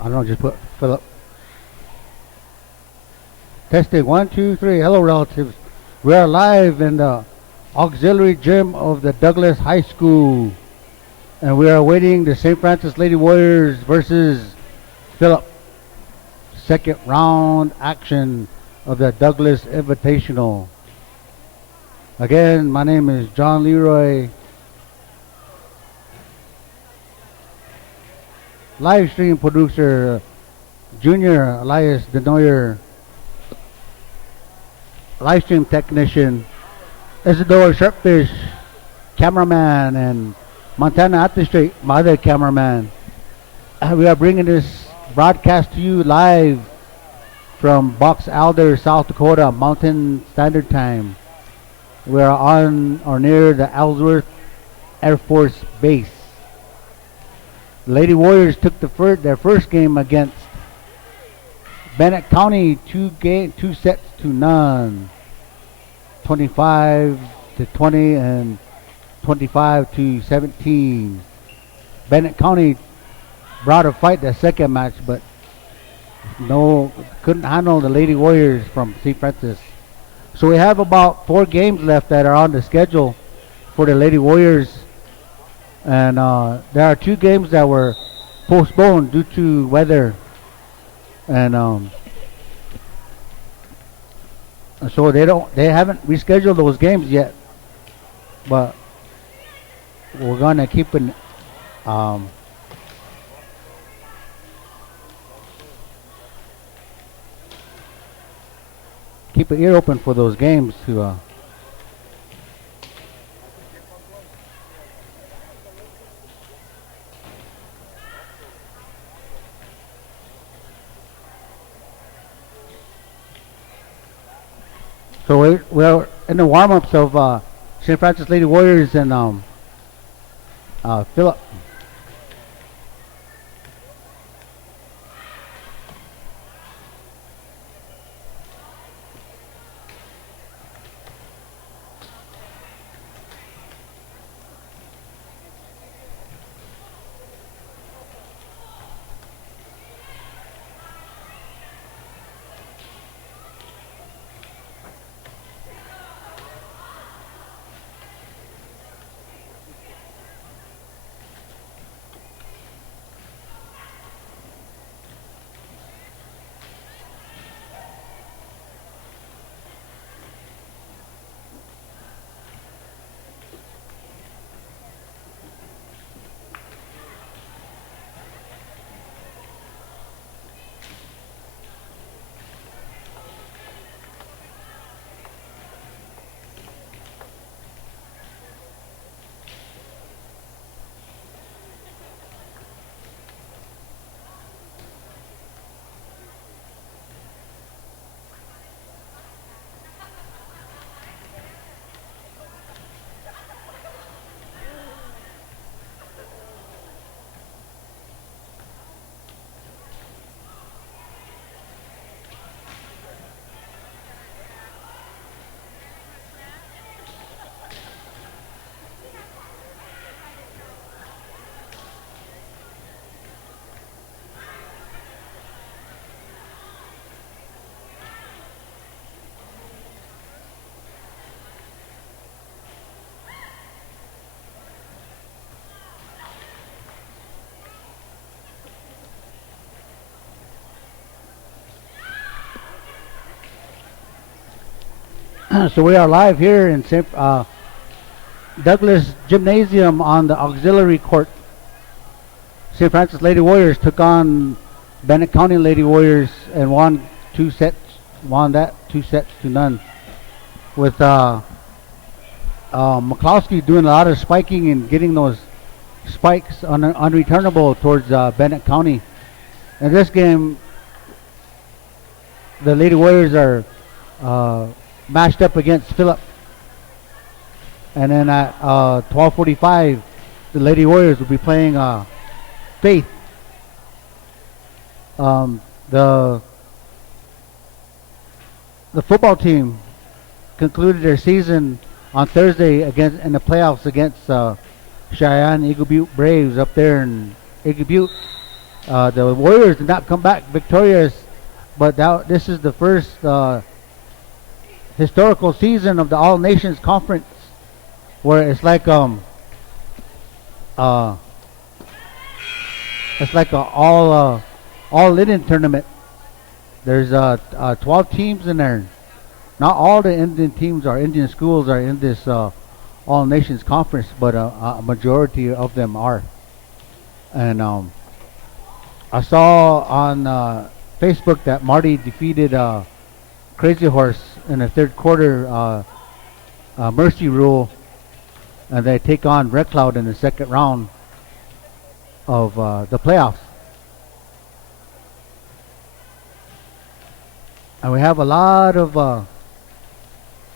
I don't know, just put Philip. Testing 1, 2, 3. Hello, relatives. We are live in the auxiliary gym of the Douglas High School, and we are awaiting the St. Francis Lady Warriors versus Philip. Second round action of the Douglas Invitational. Again, my name is John Leroy. Live stream producer Junior Elias Denoyer. Live stream technician Isidore Sharpfish, cameraman, and Montana at the Straight, my other cameraman. We are bringing this broadcast to you live from Box Elder, South Dakota, Mountain Standard Time. We are on or near the Ellsworth Air Force Base. The Lady Warriors took their first game against Bennett County, two sets to none, 25-20 and 25-17. Bennett County brought a fight that second match, but couldn't handle the Lady Warriors from St. Francis. So we have about 4 games left that are on the schedule for the Lady Warriors, and there are 2 games that were postponed due to weather, and so they haven't rescheduled those games yet, but we're gonna keep an keep an ear open for those games to so we're in the warm-ups of St. Francis Lady Warriors and Philip. So we are live here in Douglas Gymnasium on the auxiliary court. St. Francis Lady Warriors took on Bennett County Lady Warriors and won 2 sets to none. With McCloskey doing a lot of spiking and getting those spikes unreturnable towards Bennett County. In this game, the Lady Warriors are matched up against Philip, and then at 12:45 the Lady Warriors will be playing Faith. The football team concluded their season on Thursday in the playoffs against Cheyenne Eagle Butte Braves up there in Eagle Butte, The Warriors did not come back victorious, but this is the first historical season of the All Nations Conference, where uh, it's like a all Indian tournament. There's 12 teams in there. Not all the Indian teams or Indian schools are in this All Nations Conference, but a majority of them are. And I saw on Facebook that Marty defeated Crazy Horse in the third quarter mercy rule, and they take on Red Cloud in the second round of the playoffs. And we have a lot of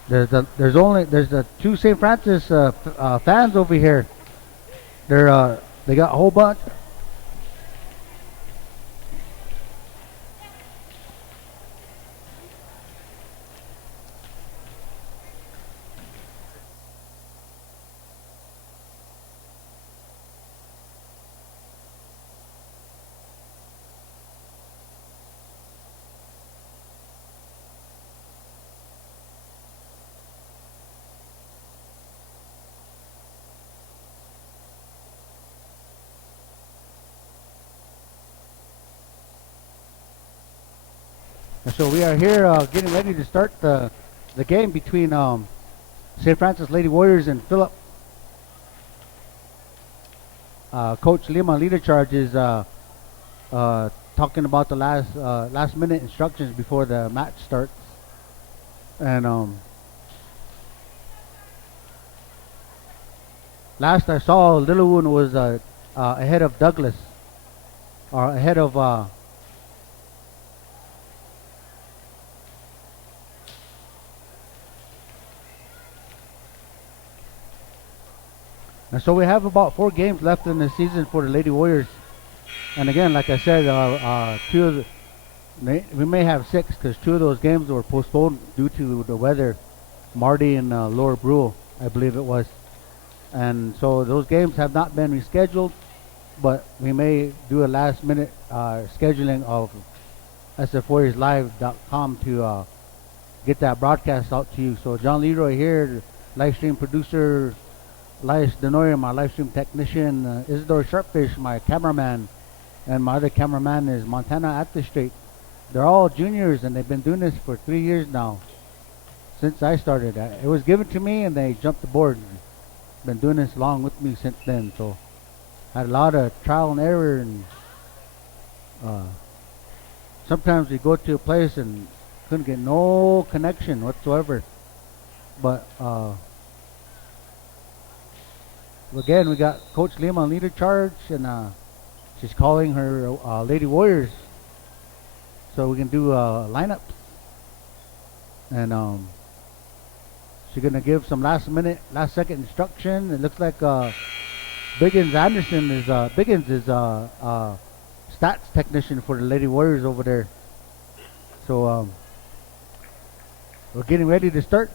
there's the two St. Francis fans over here. They got a whole bunch. And so we are here getting ready to start the game between St. Francis Lady Warriors and Philip. Coach Lima Leader Charge is talking about the last minute instructions before the match starts. And last I saw, Little Woon was ahead of Douglas, or ahead of and so we have about 4 games left in the season for the Lady Warriors. And again, like I said, we may have 6 because 2 of those games were postponed due to the weather. Marty and Lower Brule, I believe it was. And so those games have not been rescheduled, but we may do a last minute scheduling of sfwarriorslive.com to get that broadcast out to you. So John Leroy here, live stream producer, Elias Denoyer, my live stream technician, Isidore Sharpfish, my cameraman, and my other cameraman is Montana at the Street. They're all juniors and they've been doing this for 3 years now, since I started. It was given to me and they jumped aboard. Been doing this along with me since then, so had a lot of trial and error, and sometimes we go to a place and couldn't get no connection whatsoever. But again, we got Coach Lima on leader charge, and she's calling her Lady Warriors so we can do lineups. And she's gonna give some last second instruction. It looks like Biggins is stats technician for the Lady Warriors over there. So we're getting ready to start.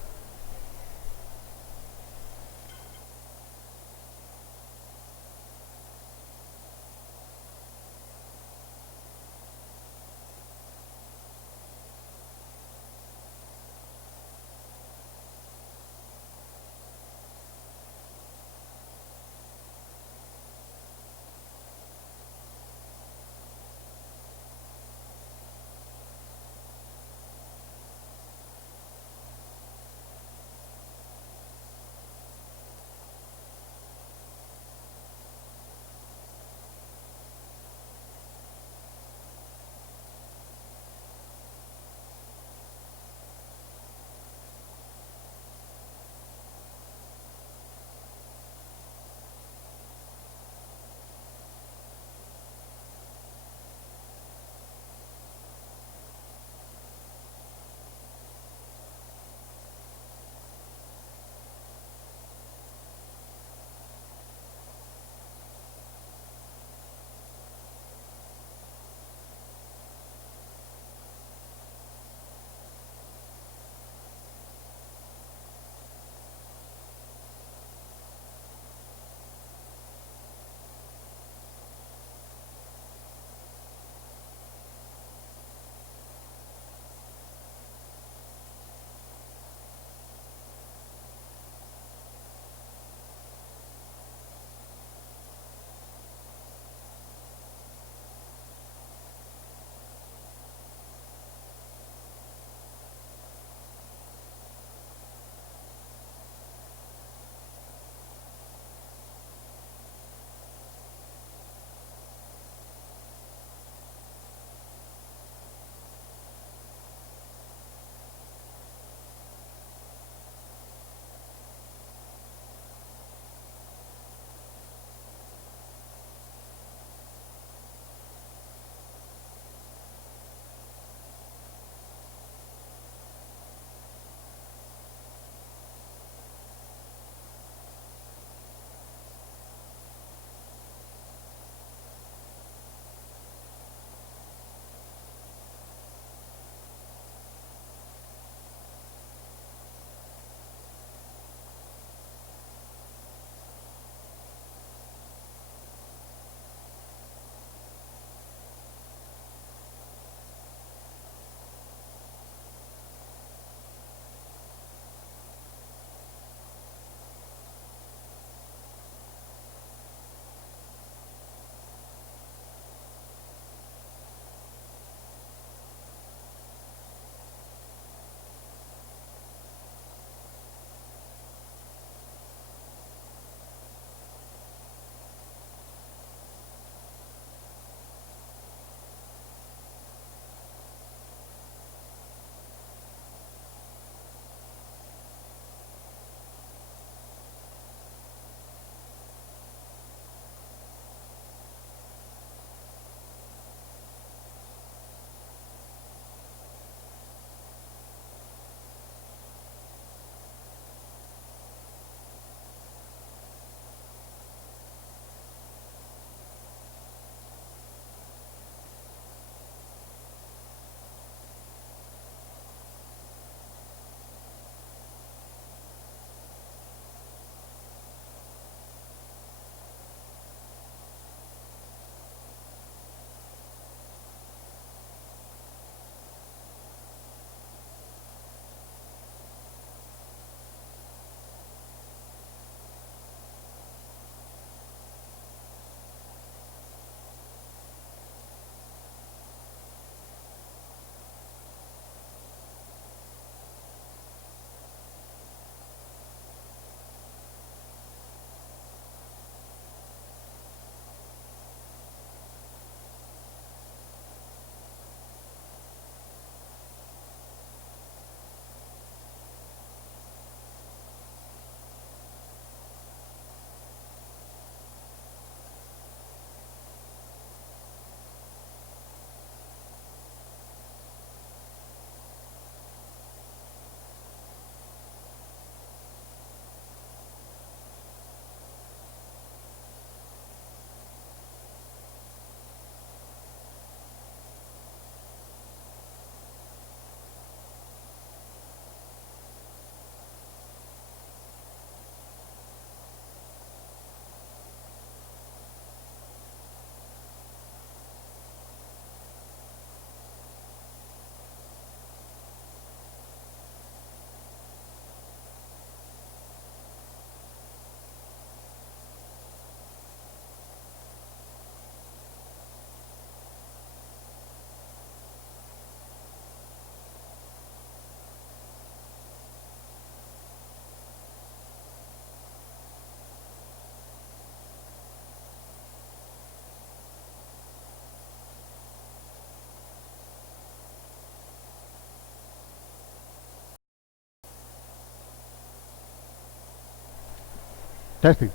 Testing.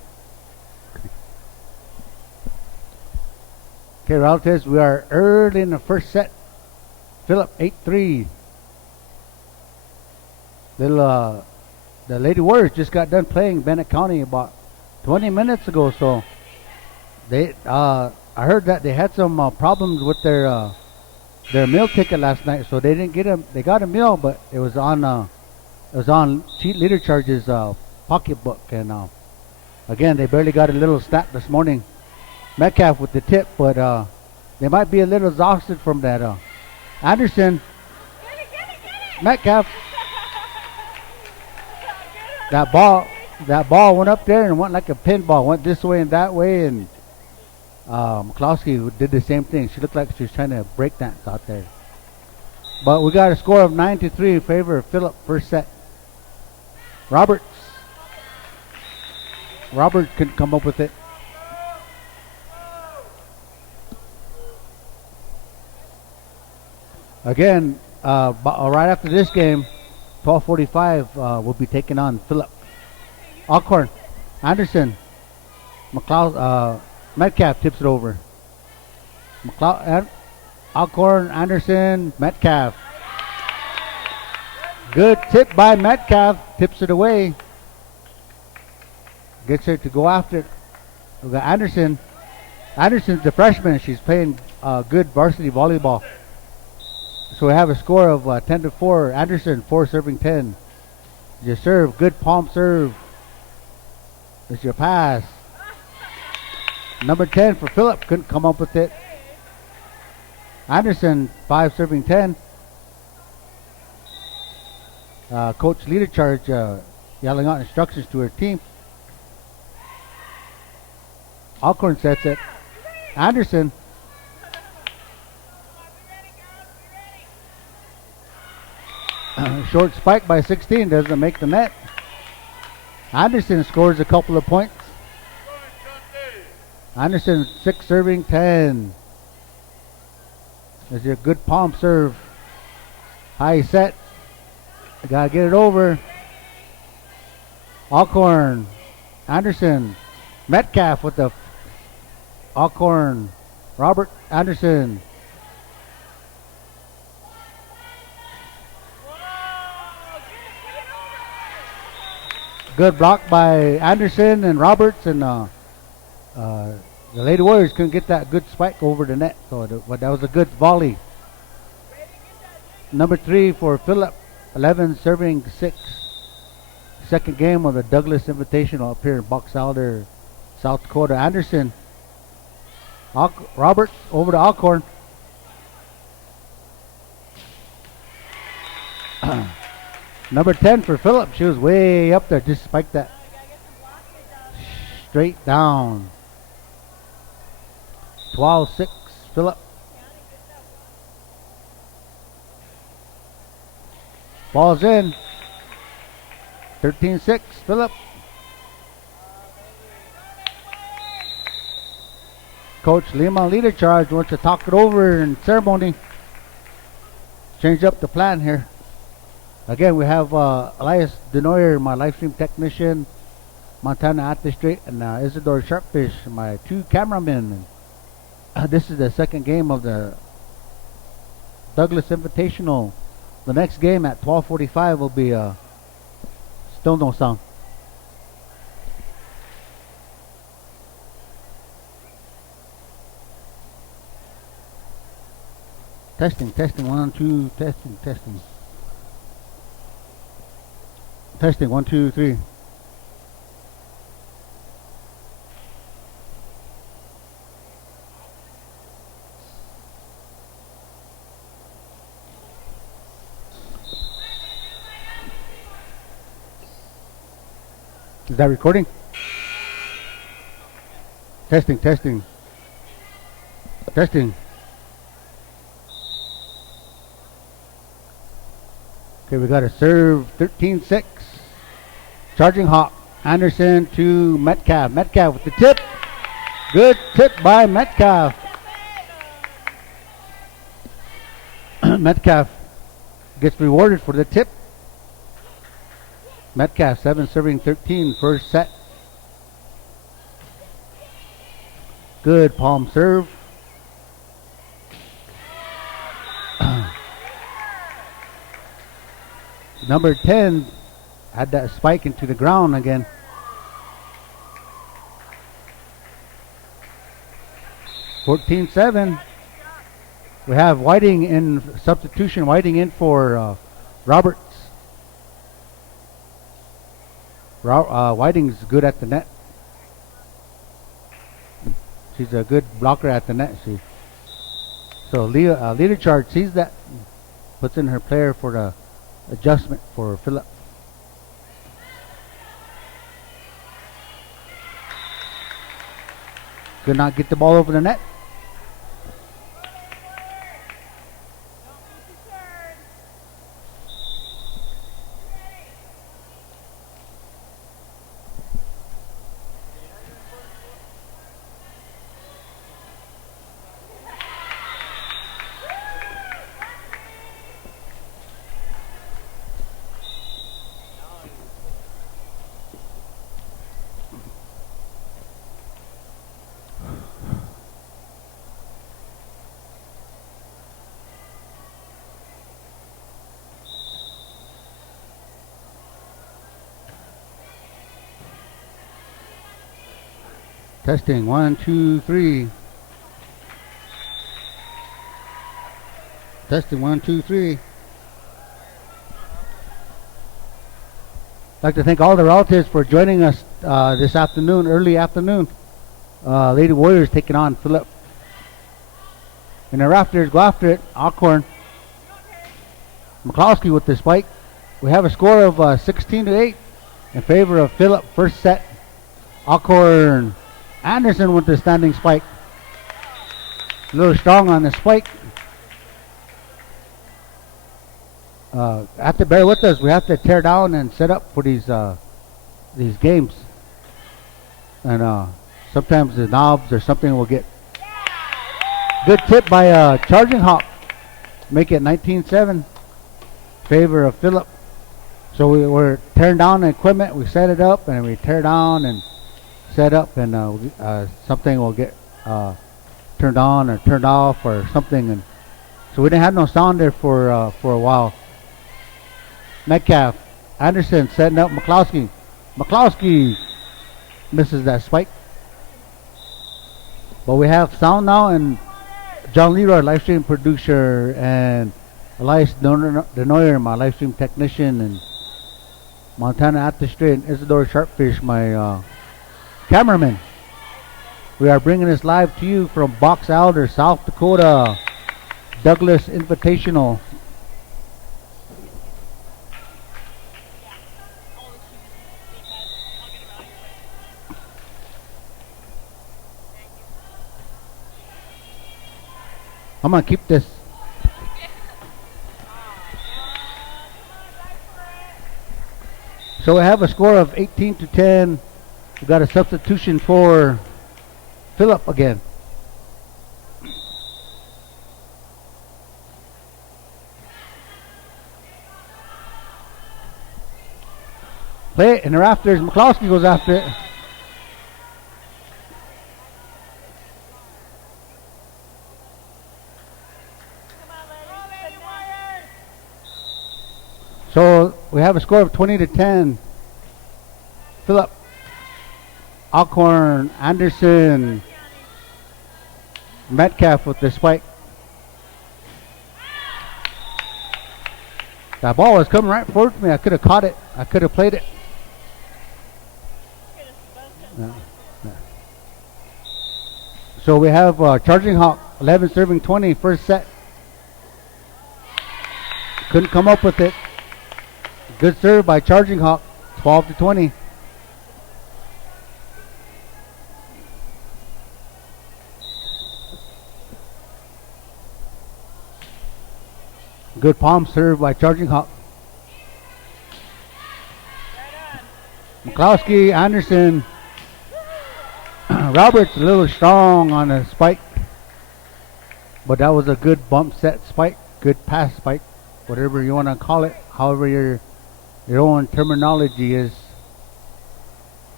Okay, relatives, we are early in the first set. Philip 8-3. The Lady Warriors just got done playing Bennett County about 20 minutes ago, so they I heard that they had some problems with their meal ticket last night, so they didn't get them. They got a meal, but it was on Cheat Leader Charge's pocketbook, and again they barely got a little snack this morning. Metcalf with the tip, but they might be a little exhausted from that. Anderson, Metcalf, that ball went up there and went like a pinball, went this way and that way, and McCloskey did the same thing. She looked like she was trying to break dance out there. But we got a score of 9-3 in favor of Philip first set. Roberts couldn't come up with it. Again, right after this game, 12:45, we'll be taking on Philip. Alcorn, Anderson, Metcalf tips it over. Alcorn, Anderson, Metcalf. Good tip by Metcalf, tips it away. Gets her to go after it. We got Anderson. Anderson's the freshman. She's playing good varsity volleyball. So we have a score of 10-4. Anderson, 4 serving 10. Your serve, good palm serve. It's your pass. Number 10 for Philip, couldn't come up with it. Anderson, 5 serving 10. Coach Leader Charge yelling out instructions to her team. Alcorn sets it. Anderson. Short spike by 16, doesn't make the net. Anderson scores a couple of points. Anderson, 6 serving 10. There's your good palm serve. High set. Gotta get it over. Alcorn. Anderson. Metcalf with the Alcorn. Robert Anderson. Good block by Anderson and Roberts, and the Lady Warriors couldn't get that good spike over the net, so that was a good volley. Number 3 for Philip, 11 serving 6. Second game of the Douglas Invitational up here in Box Elder, South Dakota. Anderson, Roberts over to Alcorn. Number 10 for Philip. She was way up there. Just spiked that straight down. 12-6 Philip. Ball's in. 13-6 Philip. Coach Lima Leader Charge wants to talk it over in ceremony. Change up the plan here. Again, we have Elias Denoyer, my live stream technician, Montana Athlete, and Isidore Sharpfish, my 2 cameramen. This is the second game of the Douglas Invitational. The next game at 12:45 will be still no sound. Testing, 1, 2, testing. Testing, 1, 2, 3. Is that recording? Testing. Okay, we got a serve, 13-6. Charging hop. Anderson to Metcalf. Metcalf with the tip. Good tip by Metcalf. Metcalf gets rewarded for the tip. Metcalf, 7 serving 13, first set. Good palm serve. Number 10 had that spike into the ground again. (14-7). We have Whiting in substitution. Whiting in for Roberts. Whiting's good at the net. She's a good blocker at the net. So Leader Chart sees that, puts in her player for the adjustment for Phillip. Could not get the ball over the net. Testing 1, 2, 3. Testing 1, 2, 3. I'd like to thank all the relatives for joining us this afternoon, early afternoon. Lady Warriors taking on Phillip. In the rafters, go after it. Alcorn. McCloskey with the spike. We have a score of 16-8 in favor of Phillip. First set. Alcorn. Anderson with the standing spike. A little strong on the spike. Have to bear with us. We have to tear down and set up for these games. And sometimes the knobs or something will get. Good tip by Charging Hawk. Make it 19-7. Favor of Phillip. So we're tearing down the equipment. We set it up and we tear down and set up, and something will get turned on or turned off or something, and so we didn't have no sound there for a while. Metcalf, Anderson setting up McCloskey. McCloskey misses that spike, but we have sound now, and John Leroy, live stream producer, and Elias Denoyer, my live stream technician, and Montana at the Straight, and Isidore Sharpfish, my cameraman. We are bringing this live to you from Box Elder, South Dakota, Douglas Invitational. I'm gonna keep this. So we have a score of 18-10. We got a substitution for Phillip again. Play it in the rafters. McCloskey goes after it. So we have a score of 20-10. Phillip. Alcorn, Anderson, Metcalf with the spike. That ball was coming right forward me. I could have caught it. I could have played it. Yeah. Yeah. So we have Charging Hawk, 11 serving 20, first set. Couldn't come up with it. Good serve by Charging Hawk, 12-20. Good palm serve by Charging Hawk. McCloskey, Anderson. Roberts a little strong on a spike. But that was a good bump set spike. Good pass spike. Whatever you want to call it. However your own terminology is.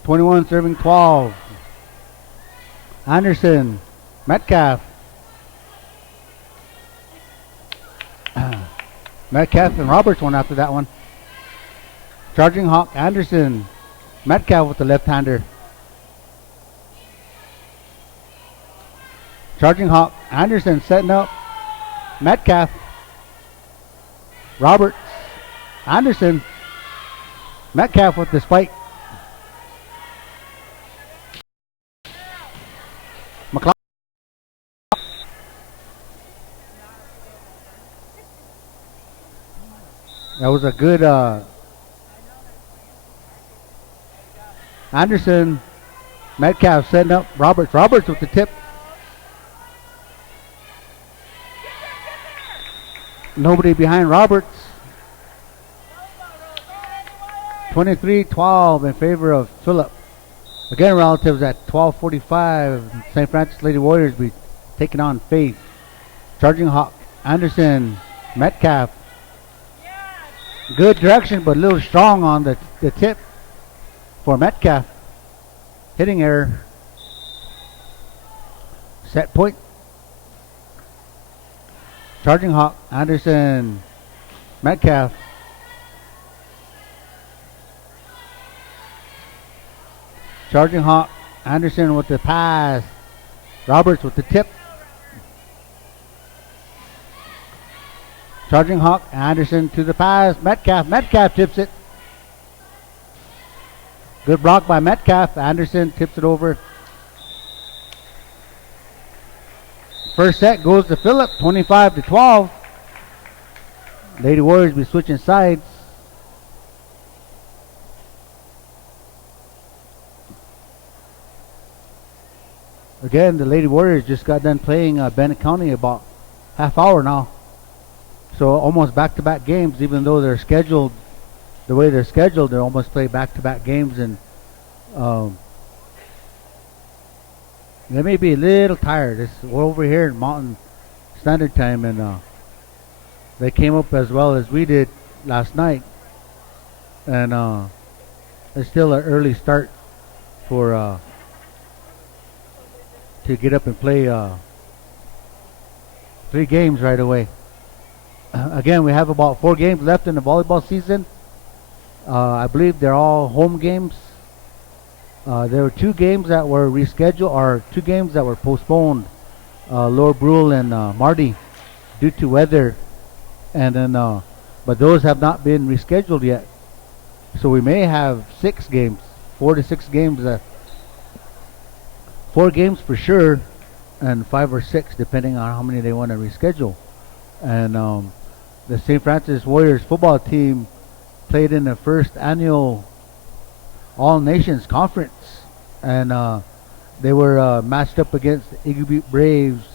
21 serving 12. Anderson, Metcalf. Metcalf and Roberts went after that one. Charging Hawk, Anderson. Metcalf with the left-hander. Charging Hawk, Anderson setting up. Metcalf. Roberts. Anderson. Metcalf with the spike. McLeod. That was a good Anderson. Metcalf setting up Roberts. Roberts with the tip. Nobody behind Roberts. 23-12 in favor of Phillip. Again, relatives at 12:45. St. Francis Lady Warriors be taking on Faith. Charging Hawk, Anderson, Metcalf. Good direction, but a little strong on the tip for Metcalf. Hitting error. Set point. Charging Hawk, Anderson, Metcalf. Charging Hawk, Anderson with the pass. Roberts with the tip. Charging Hawk, Anderson to the pass. Metcalf. Metcalf tips it. Good block by Metcalf. Anderson tips it over. First set goes to Phillip, 25-12. Lady Warriors be switching sides. Again, the Lady Warriors just got done playing Bennett County about half hour now. So almost back-to-back games, even though they're scheduled the way they're scheduled, they almost play back-to-back games, and they may be a little tired. We're over here in Mountain Standard Time, and they came up as well as we did last night, and it's still an early start for to get up and play 3 games right away. Again, we have about 4 games left in the volleyball season. I believe they're all home games. There were 2 games that were rescheduled, or 2 games that were postponed. Lower Brule and Marty, due to weather, and then but those have not been rescheduled yet. So we may have 6 games, 4 to 6 games. 4 games for sure, and 5 or 6 depending on how many they want to reschedule. And the St. Francis Warriors football team played in the first annual All Nations Conference, and they were matched up against the Eagle Butte Braves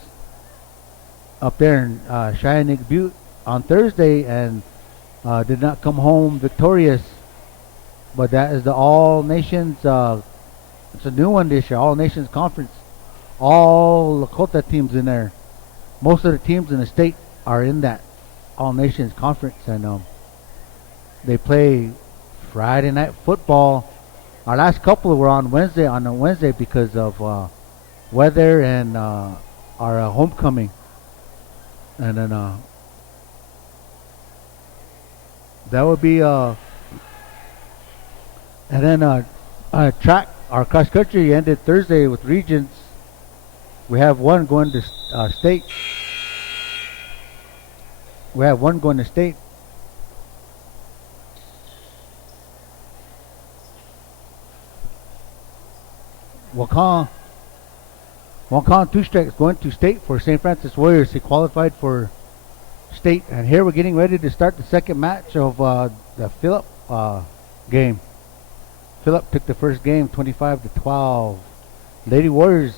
up there in Cheyenne Eagle Butte on Thursday, and did not come home victorious. But that is the All Nations. It's a new one this year, All Nations Conference. All Lakota teams in there. Most of the teams in the state are in that All Nations Conference, and they play Friday night football. Our last couple were on a Wednesday because of weather and our homecoming. And then that would be and then track. Our cross country ended Thursday with regions. We have one going to state. We have one going to state. Wakan two strikes going to state for St. Francis Warriors. He qualified for state, and here we're getting ready to start the second match of the Phillip game. Phillip took the first game 25-12. Lady Warriors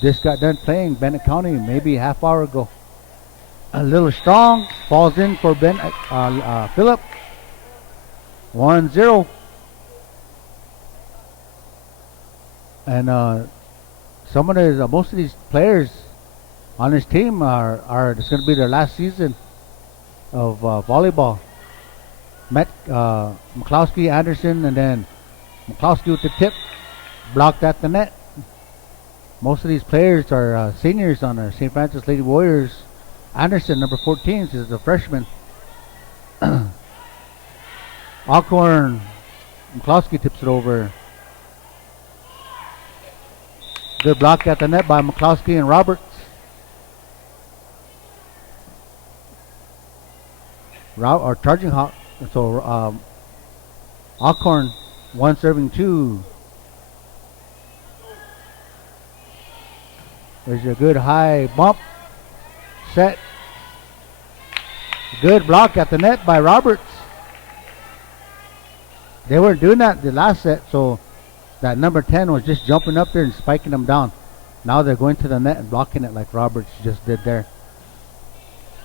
just got done playing Bennett County maybe a half hour ago. A little strong, falls in for Phillip. 1-0. And most of these players on his team are it's going to be their last season of volleyball. McCloskey, Anderson, and then McCloskey with the tip, blocked at the net. Most of these players are seniors on our St. Francis Lady Warriors. Anderson, number 14, is a freshman. Alcorn, McCloskey tips it over. Good block at the net by McCloskey and Roberts. Or Charging Hawk. So Alcorn, 1 serving 2. There's a good high bump. Set. Good block at the net by Roberts. They weren't doing that the last set, so that number 10 was just jumping up there and spiking them down. Now they're going to the net and blocking it like Roberts just did there.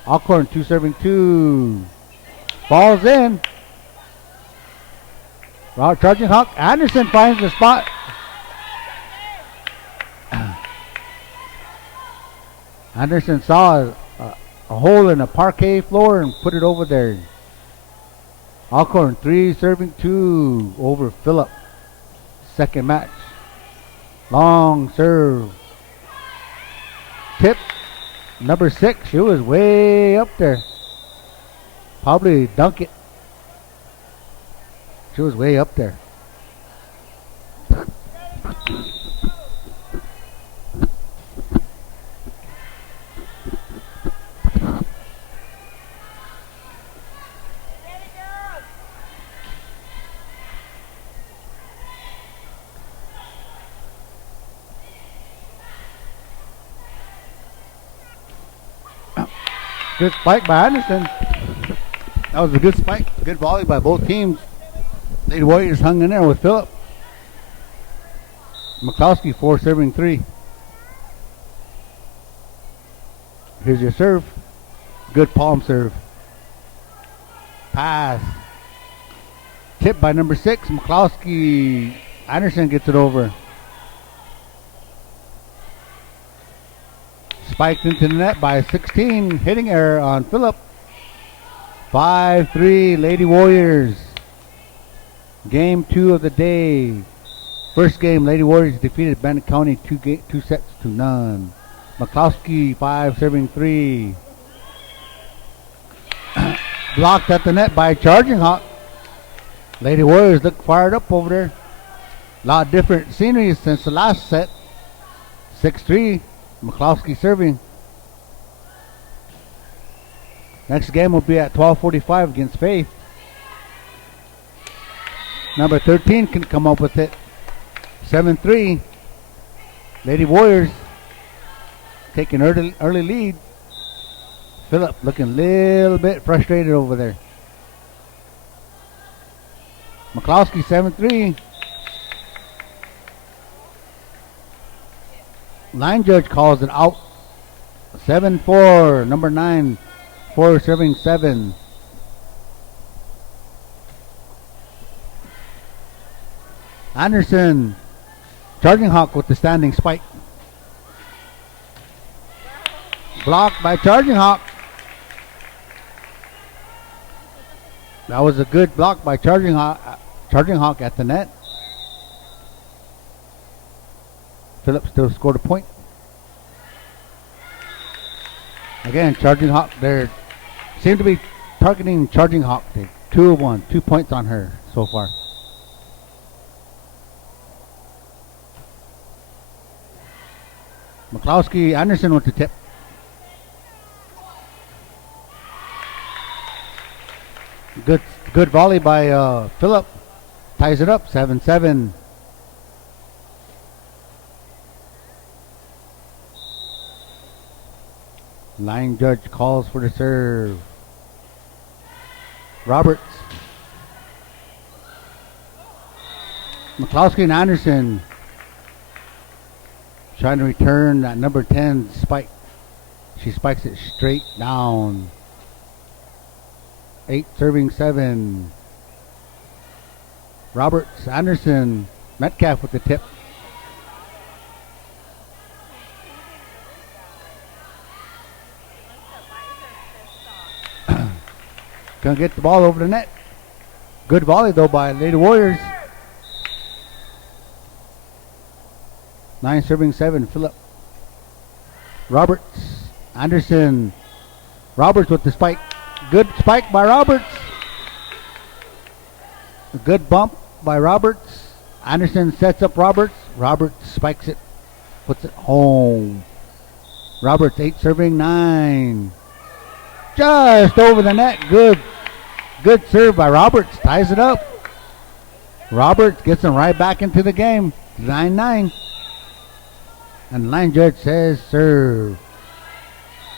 Alcorn, 2 serving 2. Falls in. Charging Hawk. Anderson finds the spot. Anderson saw a hole in a parquet floor and put it over there. Alcorn, 3 serving 2 over Phillip. Second match. Long serve. Tip. Number 6. She was way up there. Probably dunk it. She was way up there. Good spike by Anderson. That was a good spike. Good volley by both teams. Lady Warriors hung in there with Phillip. McCloskey, 4 serving 3. Here's your serve. Good palm serve. Pass. Tip by number 6. McCloskey. Anderson gets it over. Spiked into the net by 16. Hitting error on Phillip. 5-3 Lady Warriors. Game 2 of the day. First game, Lady Warriors defeated Bandit County 2 sets to none. McCloskey, 5 serving 3. Blocked at the net by Charging Hawk. Lady Warriors look fired up over there. A lot of different scenery since the last set. 6-3. McCloskey serving. Next game will be at 12:45 against Faith. Number 13 can come up with it. 7-3. Lady Warriors taking early lead. Phillip looking a little bit frustrated over there. McCloskey, 7-3. Line judge calls it out. 7-4. Number 9, 4 serving 7. Anderson, Charging Hawk with the standing spike. Blocked by Charging Hawk. That was a good block by Charging Hawk at the net. Phillip still scored a point. Again, Charging Hawk, they seem to be targeting Charging Hawk. 2-1, 2 points on her so far. McCloskey, Anderson with the tip. Good volley by Phillip. Ties it up, 7-7. Line judge calls for the serve. Roberts. McCloskey and Anderson trying to return that number 10 spike. She spikes it straight down. 8 serving 7. Roberts, Anderson, Metcalf with the tip. Gonna get the ball over the net. Good volley though by Lady Warriors. 9 serving 7, Phillip. Roberts, Anderson, Roberts with the spike. Good spike by Roberts. A good bump by Roberts. Anderson sets up Roberts. Roberts spikes it, puts it home. Roberts 8 serving 9. Just over the net. Good serve by Roberts. Ties it up. Roberts gets him right back into the game. 9-9. And the line judge says serve.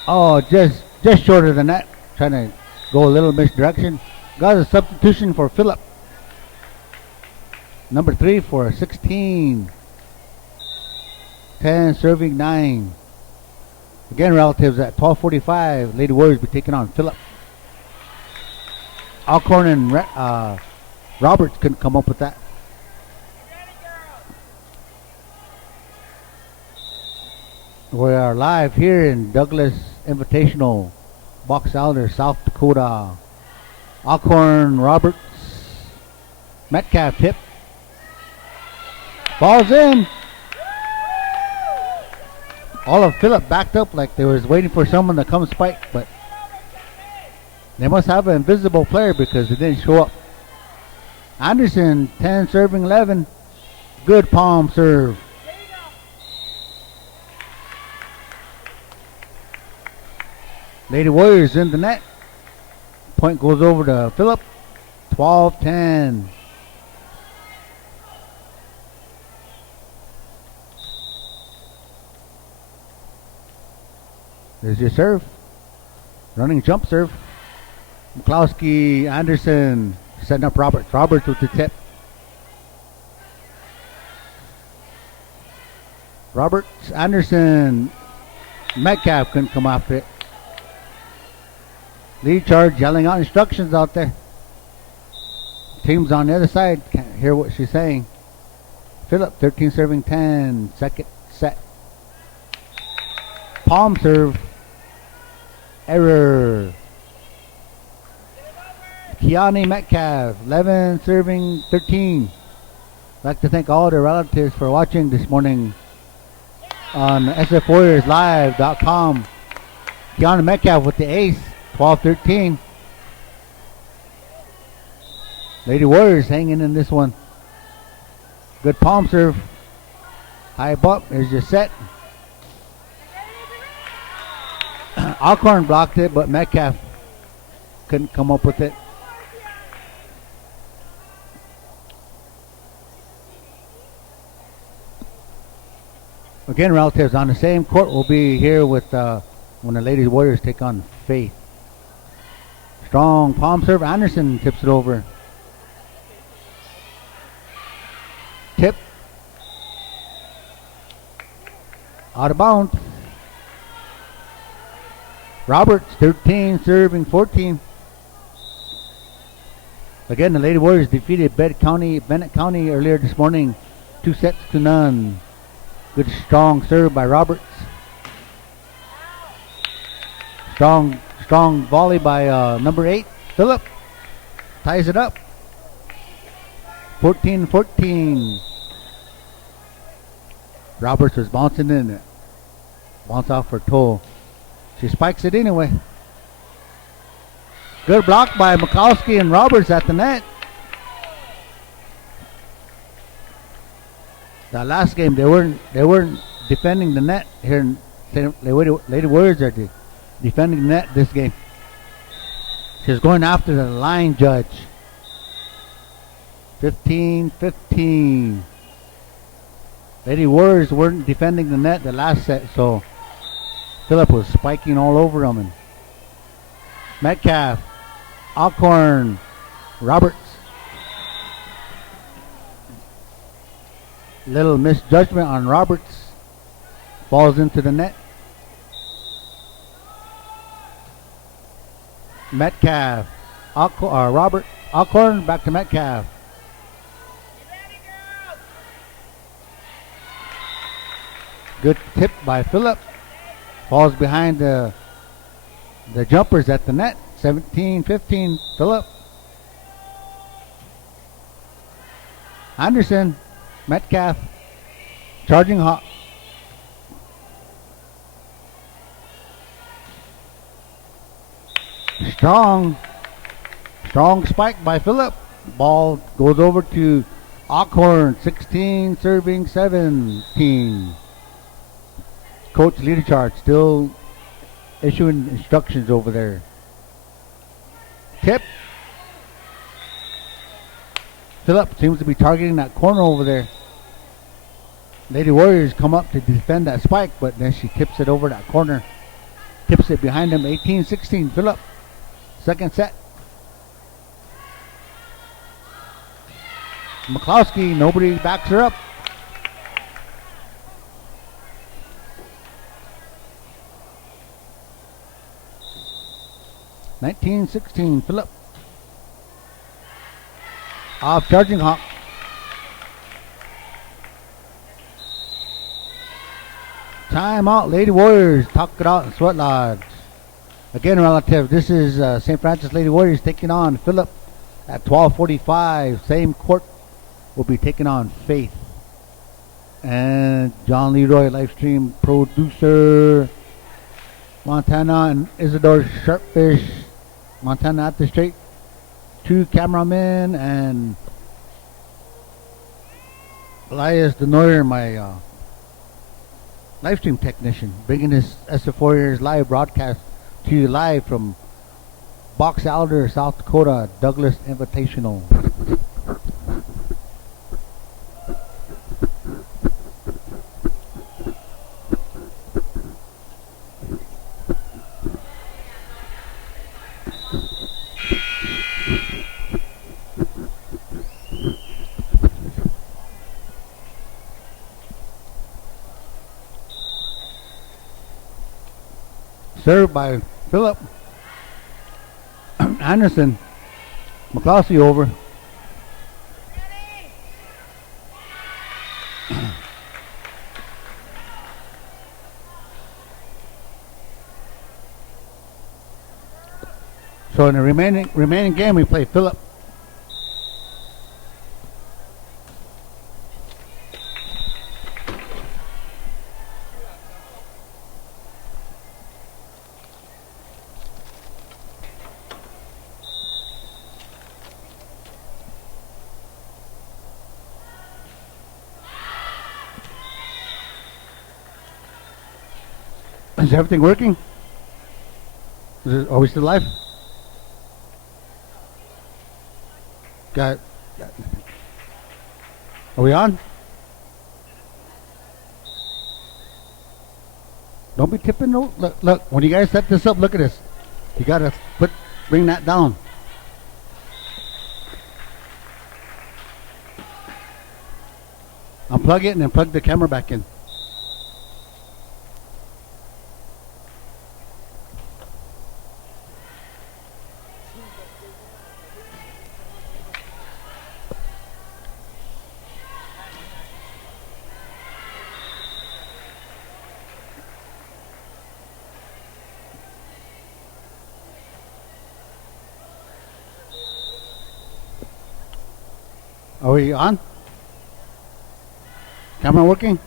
Oh, just short of the net. Trying to go a little misdirection. Got a substitution for Phillip. Number 3 for 16. 10 serving 9. Again, relatives at 12:45. Lady Warriors be taking on Phillip. Alcorn and Roberts couldn't come up with that. We are live here in Douglas Invitational, Box Elder, South Dakota. Alcorn, Roberts, Metcalf tip. Falls in. All of Phillip backed up like they was waiting for someone to come spike, but they must have an invisible player because they didn't show up. Anderson, 10 serving 11. Good palm serve. Lady Warriors in the net. Point goes over to Phillip. 12-10. There's your serve. Running jump serve. McCloskey, Anderson setting up Roberts. Roberts with the tip. Roberts, Anderson, Metcalf couldn't come after it. Lead charge yelling out instructions out there. Team's on the other side. Can't hear what she's saying. Phillip, 13 serving 10. Second set. Palm serve. Error. Kiani Metcalf, 11 serving 13. I'd like to thank all the relatives for watching this morning on SFWarriorsLive.com. Kiani Metcalf with the ace, 12-13. Lady Warriors hanging in this one. Good palm serve. High bump. Here's your set. Alcorn blocked it, but Metcalf couldn't come up with it. Again, relatives, on the same court, we'll be here with when the Ladies Warriors take on Faith. Strong palm serve. Anderson tips it over. Tip. Out of bounds. Roberts, 13, serving 14. Again, the Lady Warriors defeated Bennett County earlier this morning, 2-0. Good strong serve by Roberts. Strong volley by number 8, Phillip. Ties it up. 14-14. Roberts was bouncing in it. Bounce off her toe. She spikes it anyway. Good block by Mikowski and Roberts at the net. The last game they weren't defending the net here. Lady Warriors are defending the net this game. She's going after the line judge. 15-15. Lady Warriors weren't defending the net the last set, so Phillip was spiking all over them. And Metcalf, Alcorn, Roberts. Little misjudgment on Roberts. Falls into the net. Metcalf, Alcorn, back to Metcalf. Good tip by Phillip. Falls behind the jumpers at the net. 17-15, Phillip. Anderson, Metcalf, charging hot. Strong spike by Phillip. Ball goes over to Ockhorn, 16 serving 17. Coach Liederchart still issuing instructions over there. Tip. Phillip seems to be targeting that corner over there. Lady Warriors come up to defend that spike, but then she tips it over that corner. Tips it behind them, 18-16. Phillip. Second set. McCloskey, nobody backs her up. (19-16) Phillip. Off Charging Hawk. Timeout, Lady Warriors. Talk it out in Sweat Lodge. Again, relative. This is St. Francis Lady Warriors taking on Phillip at 12:45. Same court will be taking on Faith. And John Leroy, live stream producer. Montana and Isidore Sharpfish. Montana at the straight. 2 cameramen and Elias Denoyer, my live stream technician, bringing this SF4 live broadcast to you live from Box Elder, South Dakota, Douglas Invitational. Served by Phillip. Anderson. McCloskey over. So in the remaining game, we play Phillip. Is everything working? Are we still live? Got. Are we on? Don't be tipping. No. Look. When you guys set this up, look at this. You gotta bring that down. Unplug it and then plug the camera back in. Are we on? Camera working?